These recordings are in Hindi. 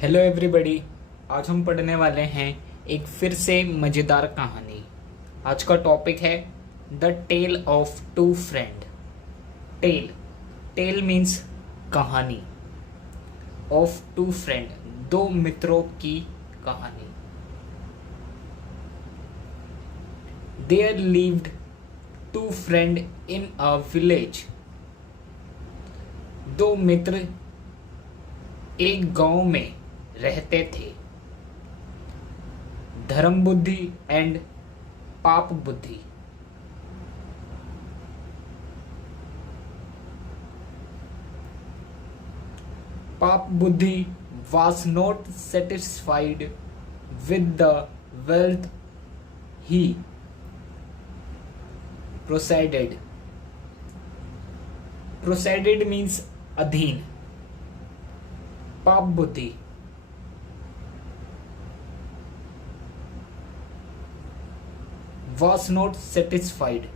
Hello everybody. आज हम पढ़ने वाले हैं एक फिर से मज़ेदार कहानी। आज का टॉपिक है the tale of two friend. Tale tale means कहानी, ऑफ टू फ्रेंड दो मित्रों की कहानी। There lived two friend in a village. दो मित्र एक गांव में रहते थे। धर्म बुद्धि एंड पाप बुद्धि। पाप बुद्धि was not satisfied with the wealth he proceeded. Proceeded means अधीन। पाप बुद्धि was not satisfied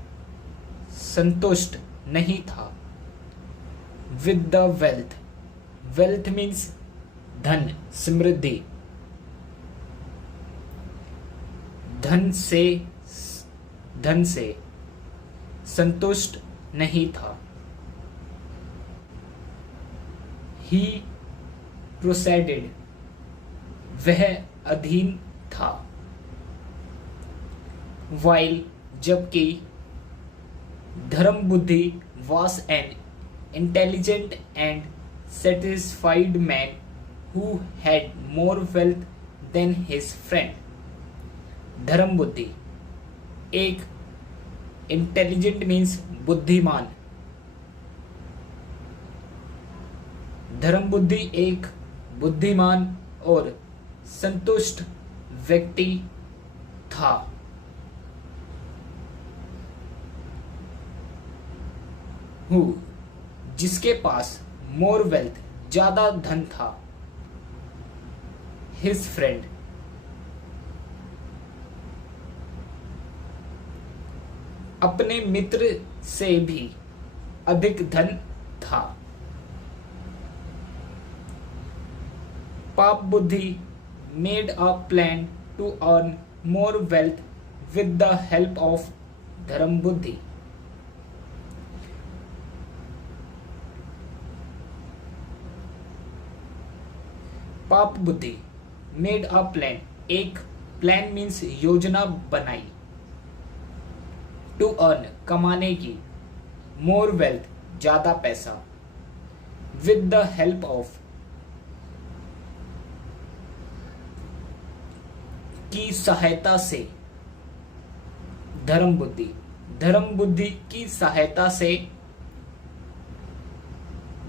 संतुष्ट नहीं था। with the wealth, wealth means धन, समृद्धि। धन से संतुष्ट नहीं था। he proceeded वह अधीन था। while जबकि धर्म बुद्धि was an intelligent and satisfied man who had more wealth than his friend. धर्म बुद्धि एक इंटेलिजेंट मीन्स बुद्धिमान। धर्म बुद्धि एक बुद्धिमान और संतुष्ट व्यक्ति था। हु जिसके पास मोर वेल्थ ज्यादा धन था। हिज फ्रेंड अपने मित्र से भी अधिक धन था। Pap Buddhi made a plan to earn more wealth with the help of Dharma Buddhi. Pap Buddhi made a plan एक प्लान मीन्स योजना बनाई। टू अर्न कमाने की, मोर वेल्थ ज्यादा पैसा, विद द हेल्प ऑफ की सहायता से, धर्म बुद्धि की सहायता से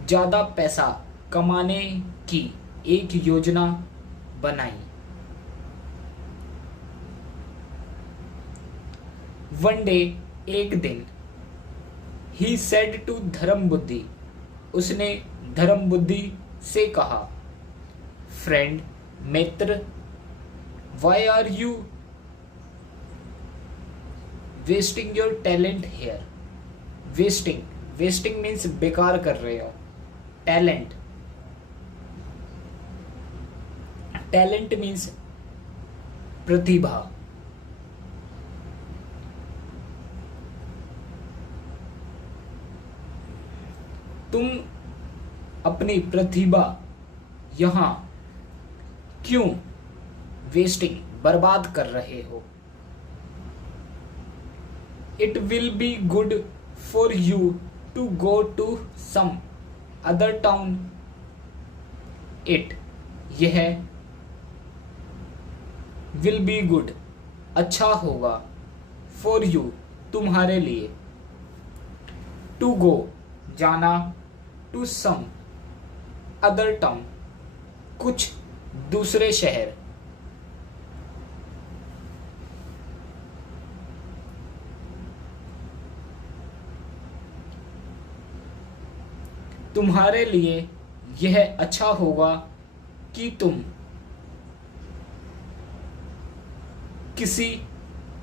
ज्यादा पैसा कमाने की एक योजना बनाई। वन डे एक दिन, ही सेड टू धर्म बुद्धि उसने धर्म बुद्धि से कहा, फ्रेंड मित्र, why are you wasting your talent here. Wasting means बेकार कर रहे हो। टैलेंट मीन्स प्रतिभा। तुम अपनी प्रतिभा यहां क्यों वेस्टिंग बर्बाद कर रहे हो। It will be good for you to go to some other town. यह विल बी गुड अच्छा होगा, फॉर यू तुम्हारे लिए, टू गो जाना, टू सम अदर टाउन कुछ दूसरे शहर। तुम्हारे लिए यह अच्छा होगा कि तुम किसी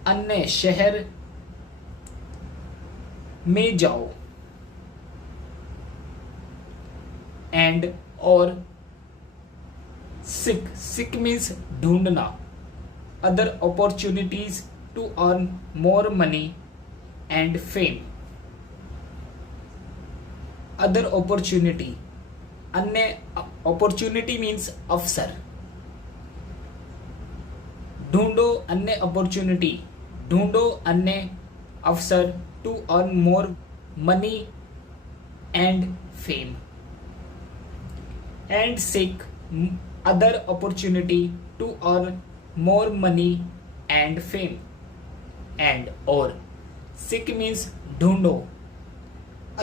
अन्य शहर में जाओ। एंड और Seek means ढूंढना. Other opportunities to earn more money and fame. Other opportunity. अन्य opportunity means अवसर. ढूंढो अन्य opportunity. ढूंढो अन्य अवसर to earn more money and fame. And seek other opportunity to earn more money and fame. And or seek means ढूंढो,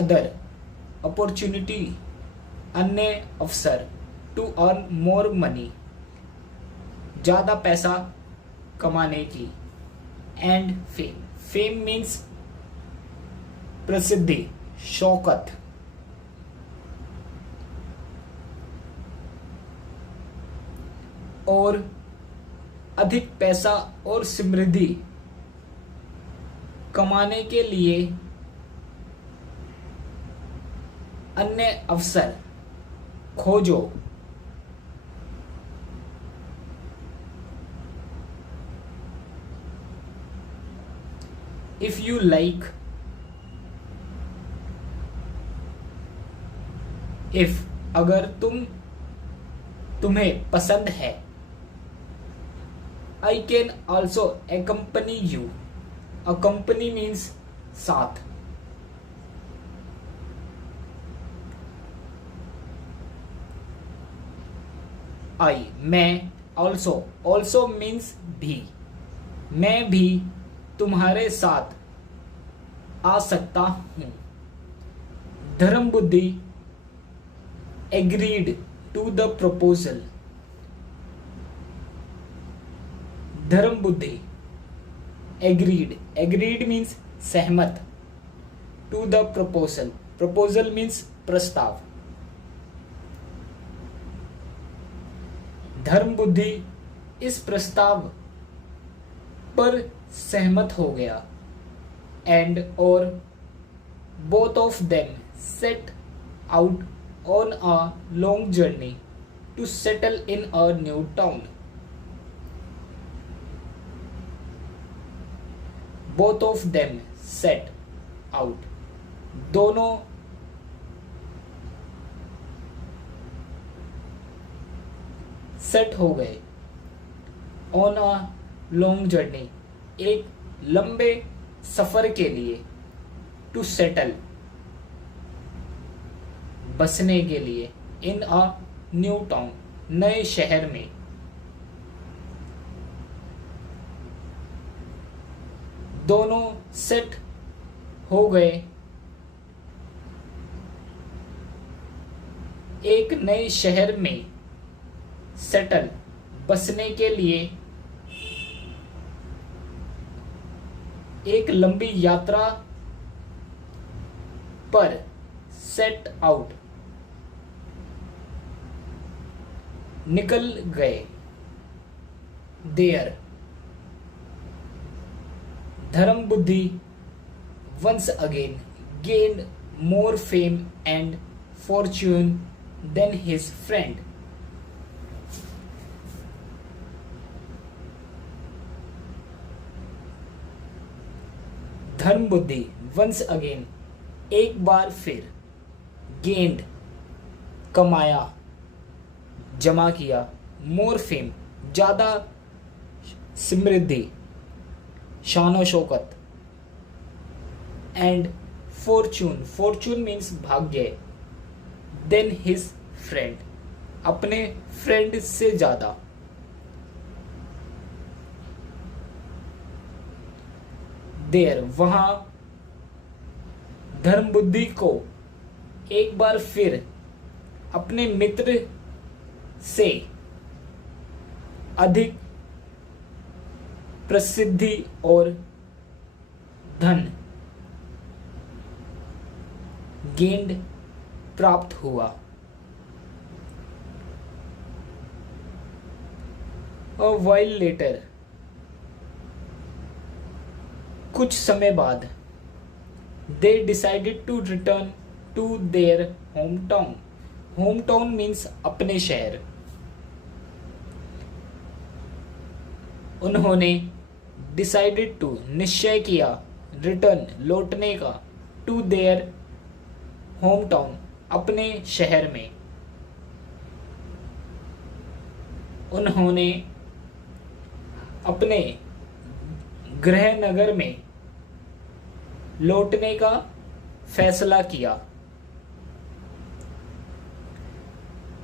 other opportunity अन्य अवसर, to earn more money ज़्यादा पैसा कमाने की, and fame. Fame means प्रसिद्धि, शौकत. और अधिक पैसा और समृद्धि कमाने के लिए अन्य अवसर खोजो. If you like, if अगर तुम्हें पसंद है. I can also accompany you. Accompany means साथ. I मैं also means भी. मैं भी तुम्हारे साथ आ सकता हूँ. धर्म बुद्धि agreed to the proposal. धर्म बुद्धि agreed means सहमत to the proposal means प्रस्ताव. धर्म बुद्धि इस प्रस्ताव पर सहमत हो गया. and or both of them set out on a long journey to settle in a new town. Both of them set out. दोनों सेट हो गए. ऑन अ लॉन्ग जर्नी एक लंबे सफर के लिए. टू सेटल बसने के लिए. इन अ न्यू टाउन नए शहर में. दोनों सेट हो गए एक नए शहर में. सेटल बसने के लिए. एक लंबी यात्रा पर. सेट आउट निकल गए. देयर धर्म बुद्धि once again gained more fame and fortune than his friend. धर्म बुद्धि once again एक बार फिर. gained कमाया, जमा किया. more fame ज्यादा समृद्धि, शानो शौकत. and fortune means भाग्य. then his friend अपने फ्रेंड से ज्यादा. देर वहां धर्म बुद्धि को एक बार फिर अपने मित्र से अधिक प्रसिद्धि और धन गेंद प्राप्त हुआ. A while later कुछ समय बाद. They decided to return to their hometown. Hometown means अपने शहर. उन्होंने डिसाइडेड टू निश्चय किया, रिटर्न लौटने का, टू देयर होम टाउन अपने शहर में। उन्होंने अपने गृह नगर में लौटने का फैसला किया।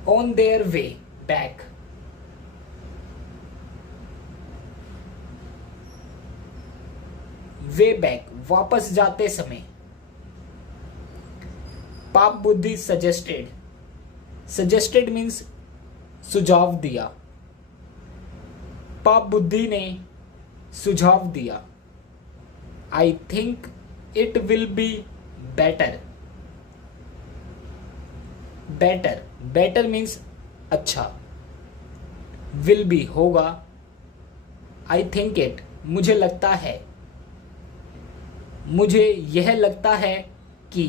On their way back, way back वापस जाते समय। पाप बुद्धि सजेस्टेड, सजेस्टेड मीन्स सुझाव दिया। पाप बुद्धि ने सुझाव दिया। I think it will be better, better, better means अच्छा, विल बी होगा। आई थिंक इट मुझे लगता है, मुझे यह लगता है कि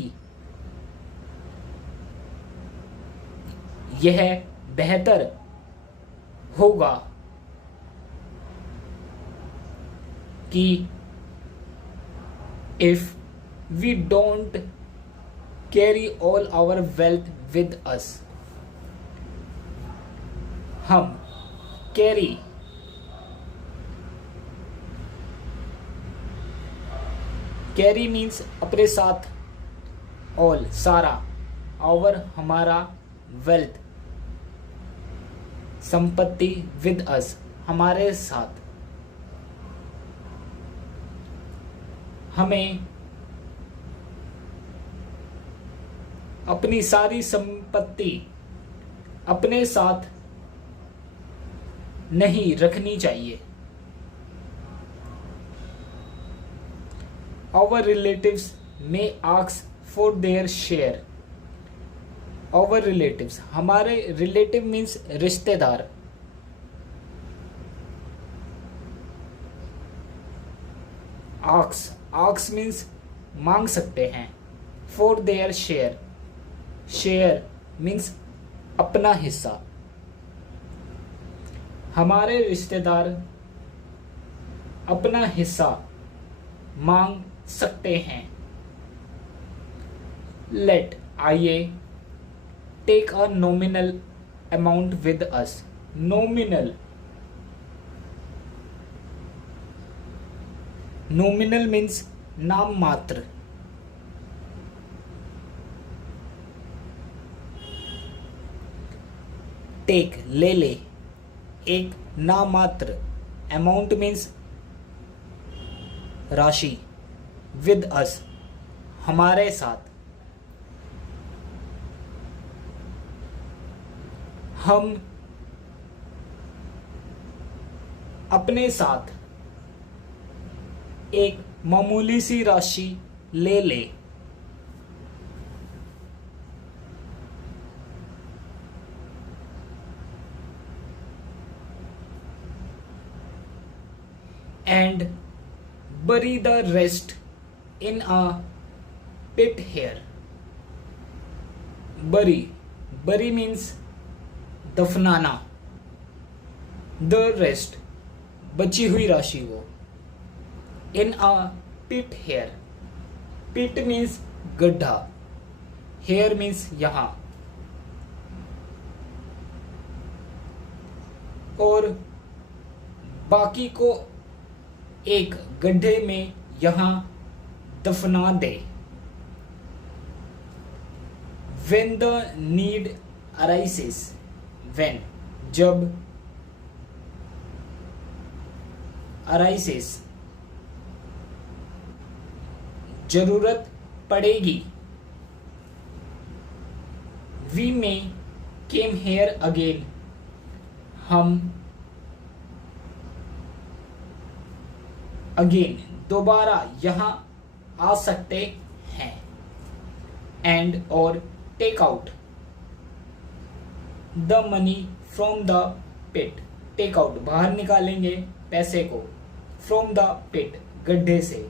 यह बेहतर होगा कि if we don't carry all our wealth with us, हम कैरी कैरी मीन्स अपने साथ, ऑल सारा, आवर हमारा, वेल्थ संपत्ति, विद अस हमारे साथ। हमें अपनी सारी संपत्ति अपने साथ नहीं रखनी चाहिए। Our relatives may ask for their share. Our relatives, हमारे रिलेटिव मीन्स रिश्तेदार। आक्स मीन्स मांग सकते हैं। For their share, share means अपना हिस्सा। हमारे रिश्तेदार अपना हिस्सा मांग सकते हैं। लेट आइए, take a nominal amount with us, nominal, nominal means नाम मात्र। टेक ले ले, एक नाम मात्र, अमाउंट मीन्स राशि, विद अस हमारे साथ। हम अपने साथ एक मामूली सी राशि ले ले। And bury the rest in a pit here. Bury means दफनाना, the rest बची हुई राशि वो, in a pit here. Pit means गड्ढा, here means यहाँ। और बाकी को एक गड्ढे में यहाँ दफना दे। When the need arises, when जब, arises जरूरत पड़ेगी। We may came here again, हम अगेन दोबारा यहाँ आ सकते हैं। एंड और take out the money from the pit, take out बाहर निकालेंगे पैसे को, फ्रॉम द पिट गड्ढे से।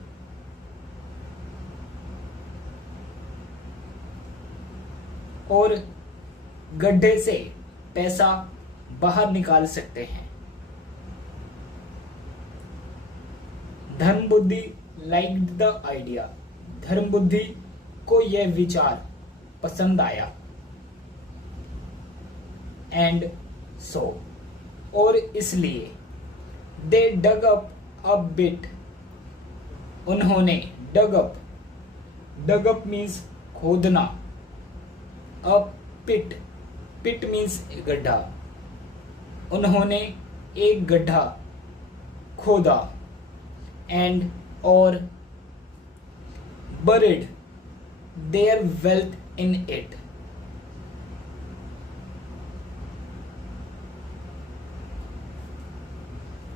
और गड्ढे से पैसा बाहर निकाल सकते हैं। धर्म बुद्धि लाइक्ड द आइडिया, धर्म बुद्धि को यह विचार पसंद आया। एंड सो, और इसलिए, दे डग अप अ बिट, उन्होंने डग अप मीन्स खोदना, अ पिट मीन्स गड्ढा, उन्होंने एक गड्ढा खोदा। एंड और buried their wealth in it,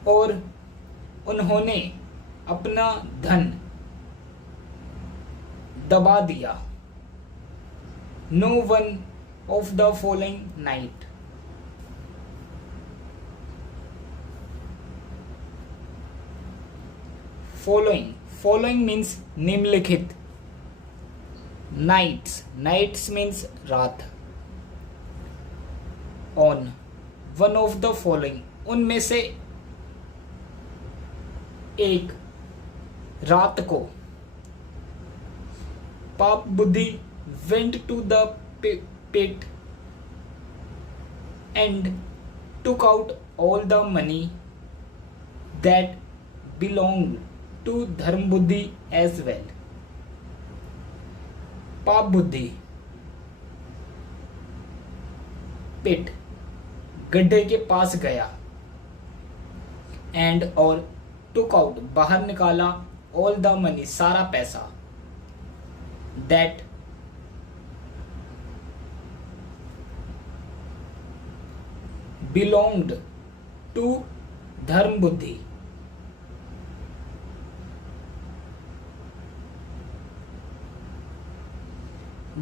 और उन्होंने अपना धन दबा दिया। No one of the following night, following means निम्नलिखित, नाइट्स मीन्स रात, on one of the following उनमें से एक रात को, पाप बुद्धि went to the pit and took out all the money that belonged to धर्म बुद्धि as well. पाप बुद्धि पिट गड्ढे के पास गया, एंड और टुक आउट बाहर निकाला, ऑल द मनी सारा पैसा, दैट बिलोंग्ड टू धर्म बुद्धि,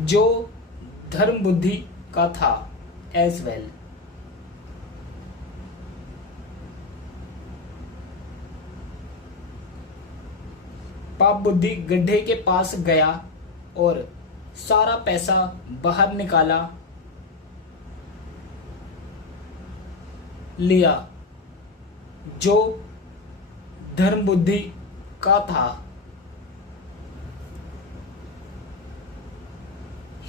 जो धर्म बुद्धि का था एज वेल। पाप बुद्धि गड्ढे के पास गया और सारा पैसा बाहर निकाला, लिया, जो धर्म बुद्धि का था।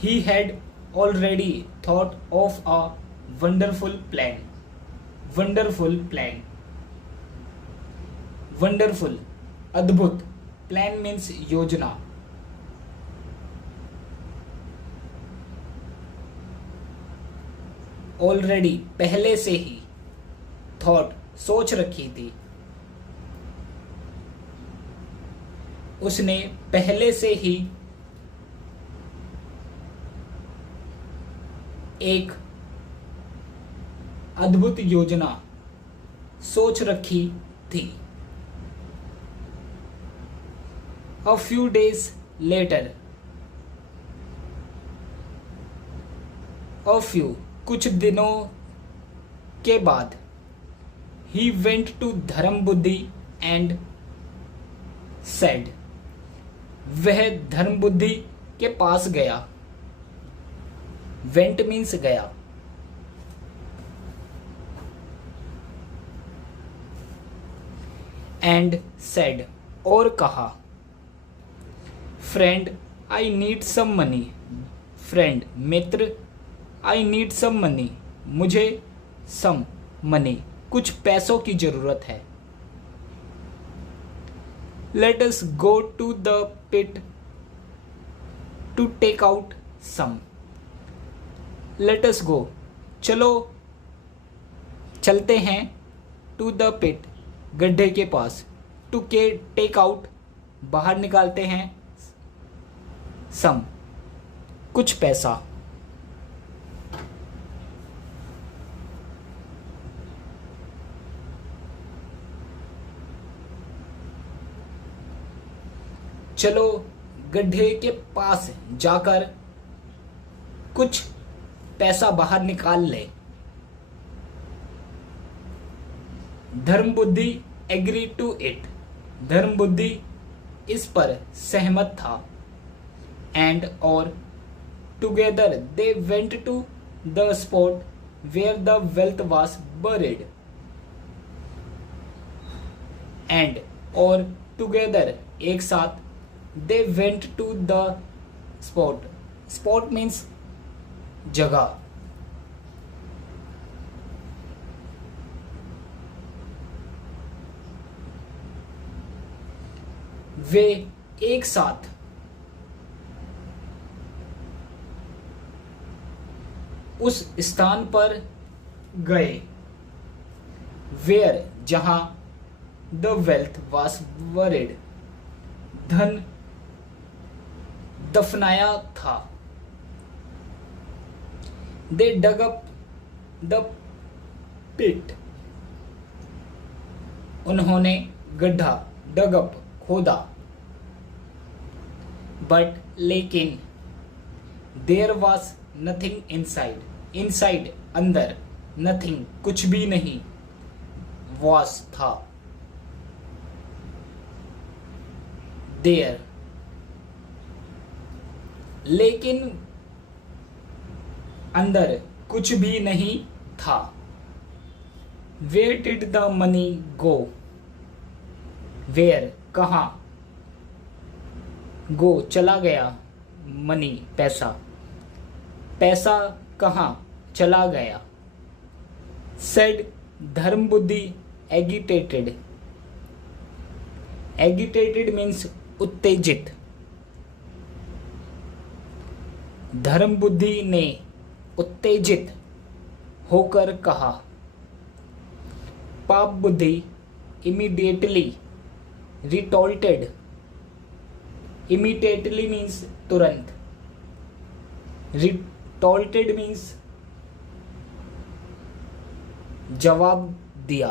He had already thought of a wonderful plan. Wonderful, अद्भुत, plan means योजना। Already, पहले से ही, thought, सोच रखी थी। उसने पहले से ही एक अद्भुत योजना सोच रखी थी। A few days later, कुछ दिनों के बाद, he went to धर्म बुद्धि and said, वह धर्म बुद्धि के पास गया। went means गया। and said, और कहा, friend, I need some money. friend, Mitra, I need some money. मुझे some money, कुछ पैसों की जरूरत है। Let us go to the pit to take out some. Let us go, चलो, चलते हैं, to the pit, गड्ढे के पास, to take out, बाहर निकालते हैं, some, कुछ पैसा। चलो गड्ढे के पास जाकर कुछ पैसा बाहर निकाल ले। धर्म बुद्धि एग्री टू इट, धर्म बुद्धि इस पर सहमत था। एंड और together they went to the spot where the wealth was buried. And और टुगेदर एक साथ, they went to the spot, spot means जगह, वे एक साथ उस स्थान पर गए, वेयर जहां द वेल्थ वॉज बरीड, धन दफनाया था, दे डग अप द पिट, उन्होंने गड्ढा डग अप खोदा, बट लेकिन there was nothing inside, inside अंदर, नथिंग कुछ भी नहीं, वॉज था, देयर लेकिन अंदर कुछ भी नहीं था, where did the money go, where कहाँ, गो चला गया, मनी पैसा, पैसा कहाँ चला गया, सेड धर्म बुद्धि एगिटेटेड, एगिटेटेड मीन्स उत्तेजित, धर्म बुद्धि ने उत्तेजित होकर कहा, पाप बुद्धि इमीडिएटली रिटोल्टेड, इमीडिएटली मीन्स तुरंत, रिटोल्टेड मीन्स जवाब दिया,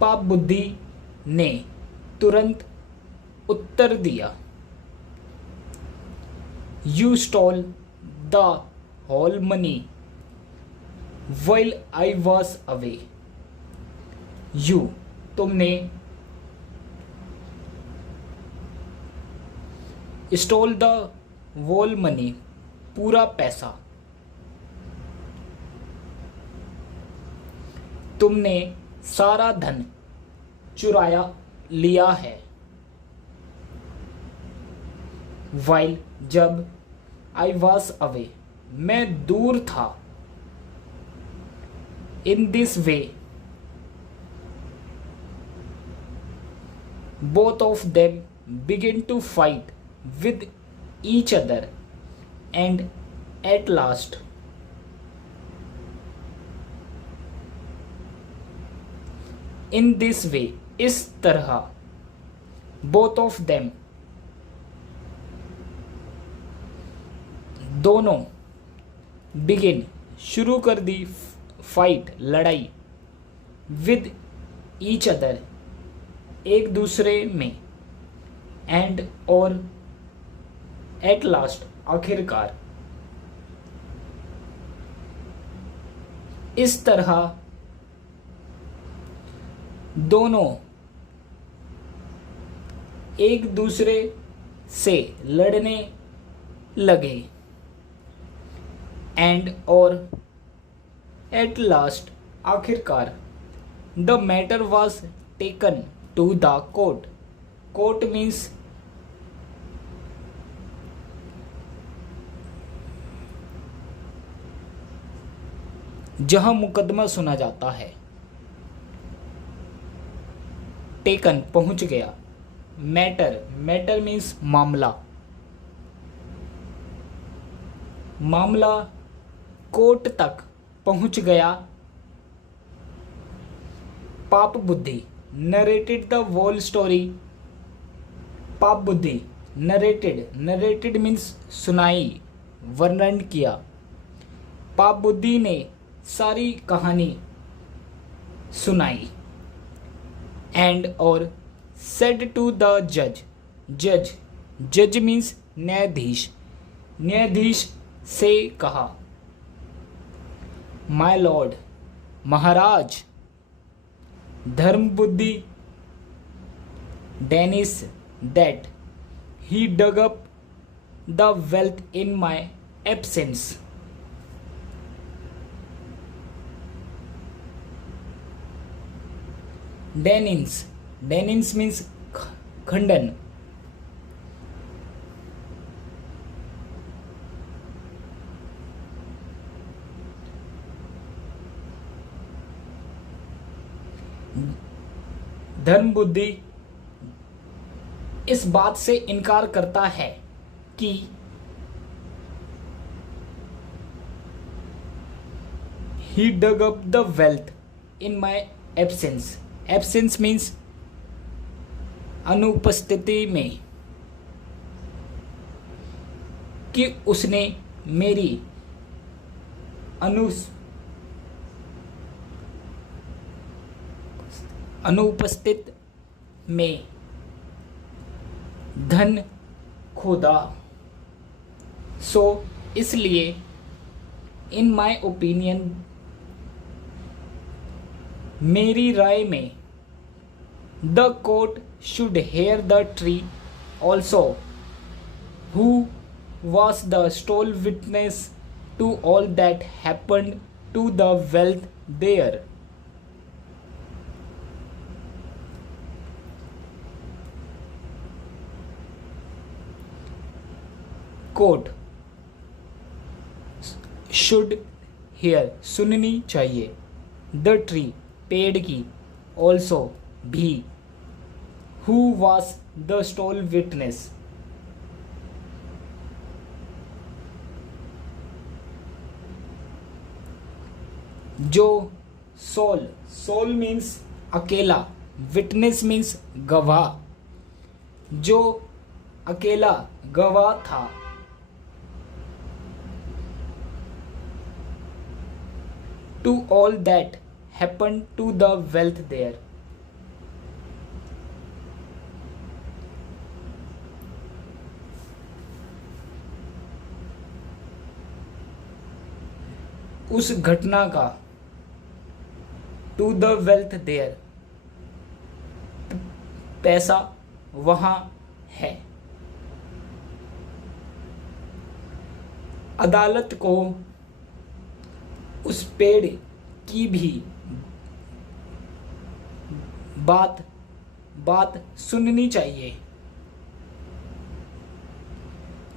पाप बुद्धि ने तुरंत उत्तर दिया, you stole the whole money while I was away, you तुमने stole the whole money पूरा पैसा, तुमने सारा धन चुराया लिया है, while जब I was away मैं दूर था, in this way both of them begin to fight with each other and at last in this way इस तरह both of them दोनों begin शुरू कर दी, फाइट लड़ाई, विद ईच अदर एक दूसरे में, एंड और एट लास्ट आखिरकार, इस तरह दोनों एक दूसरे से लड़ने लगे, एंड और एट लास्ट आखिरकार, the matter was taken to the court, court means जहां मुकदमा सुना जाता है, टेकन पहुंच गया, मैटर, मैटर मीन्स मामला, मामला कोर्ट तक पहुंच गया, पाप बुद्धि नरेटेड द होल स्टोरी, पाप बुद्धि नरेटेड, नरेटेड मीन्स सुनाई, वर्णन किया, पाप बुद्धि ने सारी कहानी सुनाई, एंड और सेड टू द जज, जज, जज मीन्स न्यायाधीश, न्यायाधीश से कहा, my Lord Maharaj, Dharma Buddhi denies that he dug up the wealth in my absence, denies, denies means खंडन। धर्म बुद्धि इस बात से इनकार करता है कि he dug up the wealth in my absence. Absence means अनुपस्थिति में, कि उसने मेरी अनुपस्थित में धन खोदा। सो इसलिए इन माई ओपिनियन, मेरी राय में, the court should hear the tree also who was the sole witness to all that happened to the wealth there. Court should hear, सुननी चाहिए, the tree, पेड़ की, also भी, who was the sole witness, जो सोल, सोल मीन्स अकेला, विटनेस मीन्स गवाह, जो अकेला गवाह था, to all that happen to the wealth there. उस घटना का, टू द वेल्थ देयर, पैसा वहां है। अदालत को उस पेड़ की भी बात सुननी चाहिए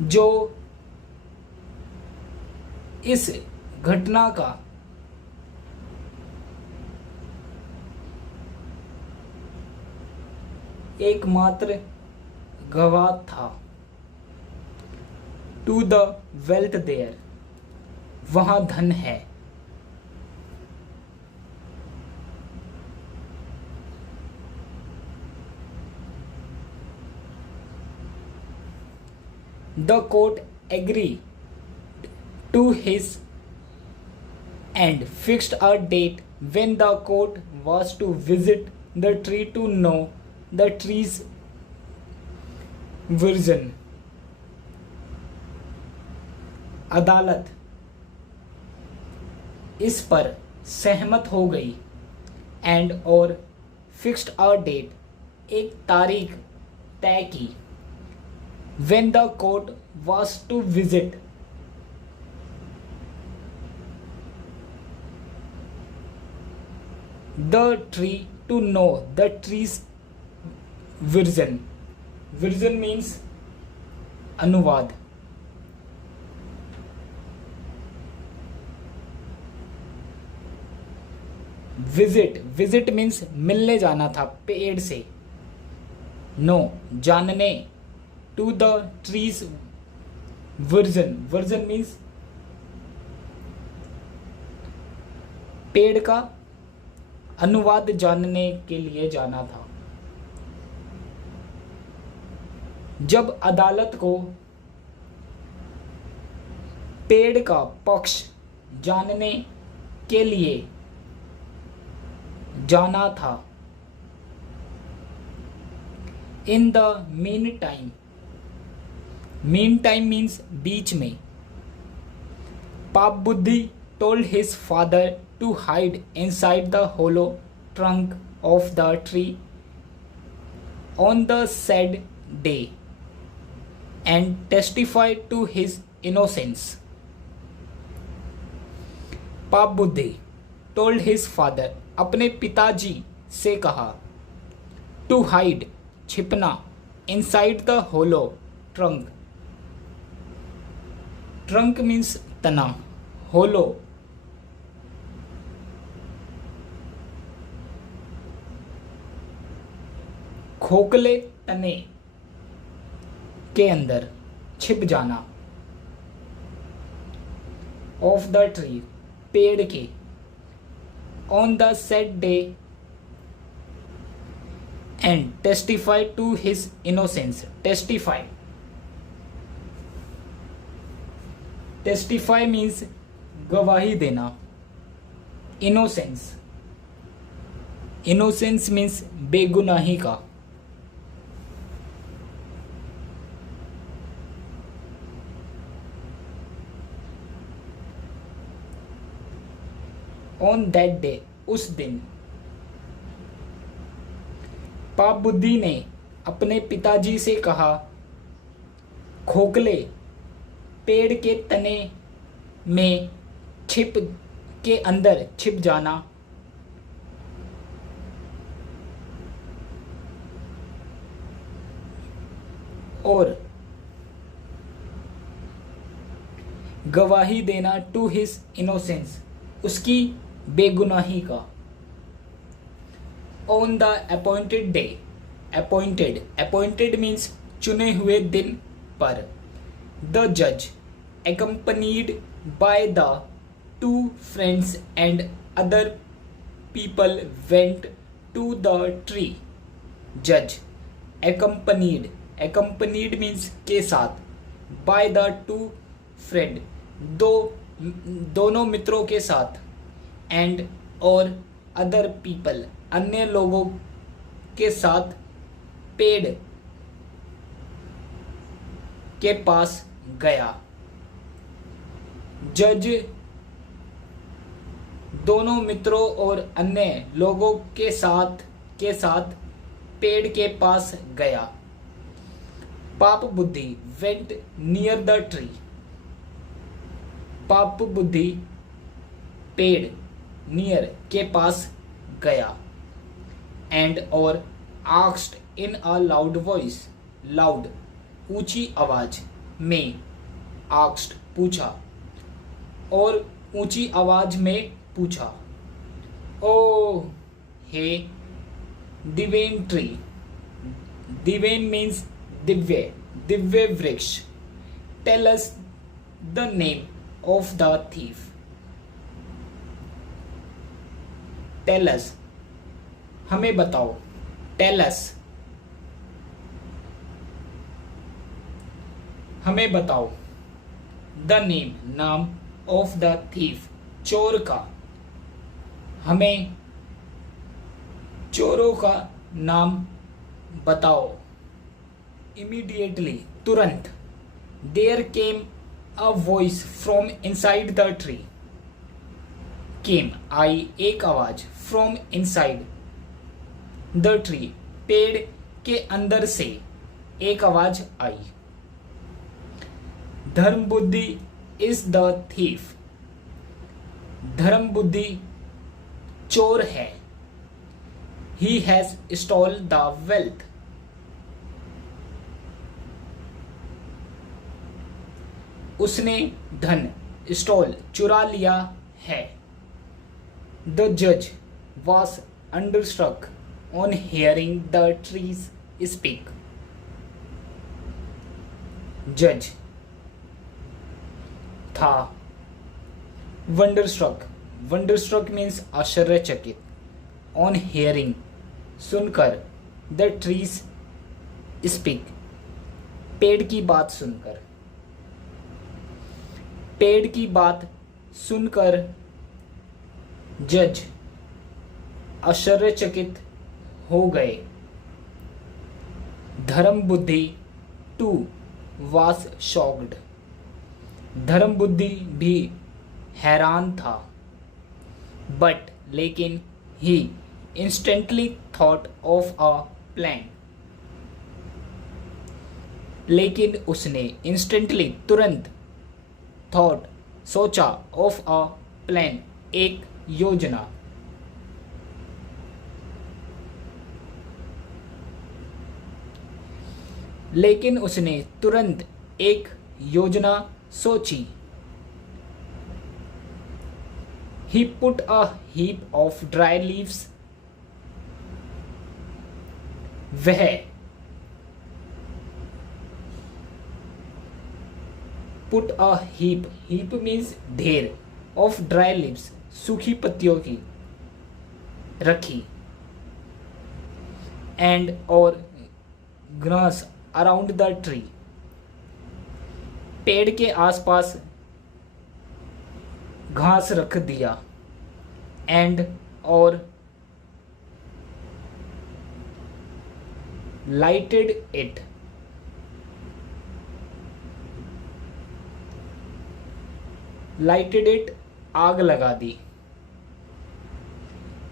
जो इस घटना का एकमात्र गवाह था। टू द वेल्थ देयर, वहां धन है। The court agree to his and fixed a date when the court was to visit the tree to know the tree's version. अदालत इस पर सहमत हो गई एंड और फिक्स्ड अ डेट, एक तारीख तय की, when the court was to visit the tree to know the tree's version. Version means अनुवाद। विजिट मीन्स मिलने जाना था पेड़ से। नो, जानने। To the trees version means पेड़ का अनुवाद जानने के लिए जाना था। जब अदालत को पेड़ का पक्ष जानने के लिए जाना था, in the meantime means बीच में, पाप बुद्धि told his father to hide inside the hollow trunk of the tree on the said day and testify to his innocence. पाप बुद्धि told his father, अपने पिताजी से कहा, टू हाइड छिपना, inside the hollow trunk, trunk means तना, होलो खोखले तने के अंदर, छिप जाना, ऑफ द ट्री पेड़ के, on the set day and testify to his innocence, testify, testify means गवाही देना, इनोसेंस, इनोसेंस मीन्स बेगुनाही का, ऑन दैट डे उस दिन, पाप बुद्धि ने अपने पिताजी से कहा, खोखले पेड़ के तने में छिप के अंदर छिप जाना, और गवाही देना टू हिज इनोसेंस, उसकी बेगुनाही का, on the appointed day, appointed, appointed means चुने हुए दिन पर, द जज accompanied by the two friends and other people went to the tree, judge accompanied, accompanied means के साथ, by the two friend दोनों मित्रों के साथ, and और other people अन्य लोगों के साथ पेड़ के पास गया, जज दोनों मित्रों और अन्य लोगों के साथ पेड़ के पास गया, पाप बुद्धि went near the tree, पाप बुद्धि पेड़ near के पास गया, and और asked in a loud voice, loud ऊंची आवाज में, asked पूछा, और ऊंची आवाज में पूछा, ओ हे दिवेन ट्री, दिवेन मीन्स दिव्य, दिव्य वृक्ष, tell us the name of the thief, tell us हमें बताओ, टेल अस हमें बताओ, द नेम नाम, ऑफ द थीफ चोर का, हमें चोरों का नाम बताओ, इमीडिएटली तुरंत, there came a voice from inside the tree, came I एक आवाज, फ्रॉम इनसाइड द ट्री पेड़ के अंदर से एक आवाज आई, धर्म बुद्धि इज द थीफ, धर्म बुद्धि चोर है, he has stole the wealth, उसने धन स्टॉल चुरा लिया है, द जज was wonderstruck on hearing the trees speak, जज था, वंडरस्ट्रक, वंडरस्ट्रक मीन्स आश्चर्यचकित, ऑन हियरिंग सुनकर, द ट्रीज स्पीक पेड़ की बात सुनकर, पेड़ की बात सुनकर जज आश्चर्यचकित हो गए, धर्म बुद्धि टू वाज शॉक्ड, धर्म बुद्धि भी हैरान था, बट लेकिन he instantly thought of a plan, लेकिन उसने इंस्टेंटली तुरंत थॉट सोचा, ऑफ अ प्लान एक योजना, लेकिन उसने तुरंत एक योजना सोची। He put a heap of dry leaves. वह put a heap means ढेर of dry leaves सूखी पत्तियों की रखी and और grass around the tree पेड़ के आसपास घास रख दिया एंड और लाइटेड इट आग लगा दी।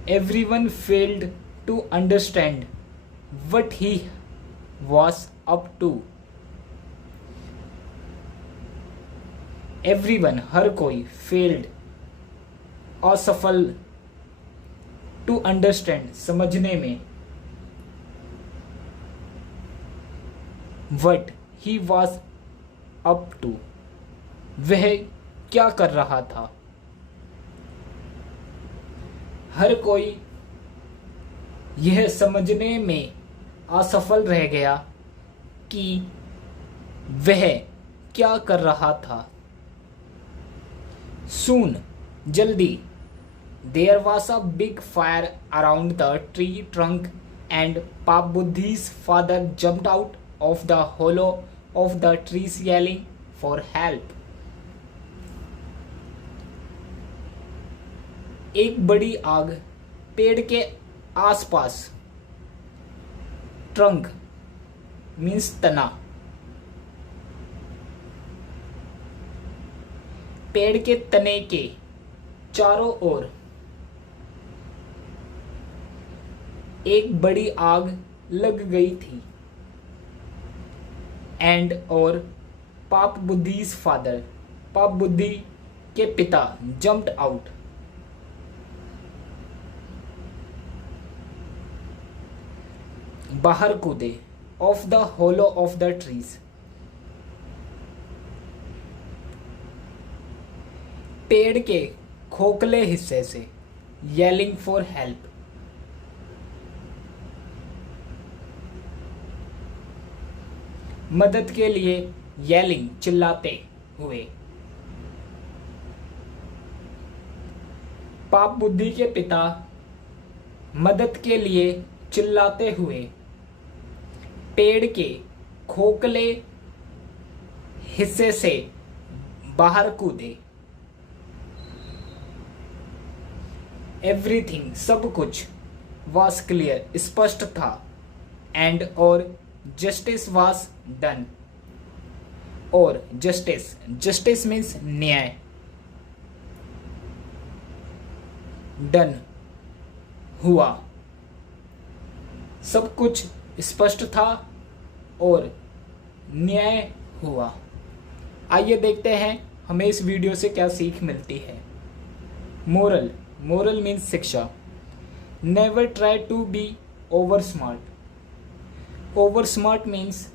Everyone failed to understand what he was up to. Everyone हर कोई, फेल्ड असफल, टू अंडरस्टैंड समझने में, what he was up to वह क्या कर रहा था। हर कोई यह समझने में असफल रह गया कि वह क्या कर रहा था। Soon, जल्दी, there was a big fire around the tree trunk and Pap Buddhi's father jumped out of the hollow of the trees yelling for help. एक बड़ी आग पेड़ के आसपास, ट्रंक मीन्स तना, पेड़ के तने के चारों ओर एक बड़ी आग लग गई थी एंड और पाप बुद्धीज फादर, पाप बुद्धि के पिता, जम्प्ड आउट बाहर कूदे, of the hollow of the trees पेड़ के खोखले हिस्से से, येलिंग फॉर हेल्प मदद के लिए, येलिंग चिल्लाते हुए। पाप बुद्धि के पिता मदद के लिए चिल्लाते हुए पेड़ के खोखले हिस्से से बाहर कूदे। एवरीथिंग सब कुछ, वॉज क्लियर स्पष्ट था एंड और जस्टिस वॉज डन और जस्टिस मीन्स न्याय, डन हुआ। सब कुछ स्पष्ट था और न्याय हुआ। आइए देखते हैं हमें इस वीडियो से क्या सीख मिलती है। मोरल मीन्स शिक्षा। Never try to be over smart. Over smart means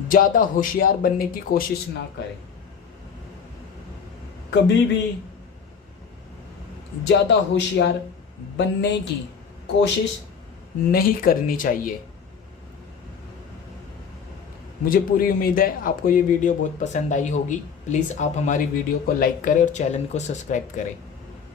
ज्यादा होशियार बनने की कोशिश ना करें। कभी भी ज्यादा होशियार बनने की कोशिश नहीं करनी चाहिए। मुझे पूरी उम्मीद है आपको ये वीडियो बहुत पसंद आई होगी। प्लीज़ आप हमारी वीडियो को लाइक करें और चैनल को सब्सक्राइब करें।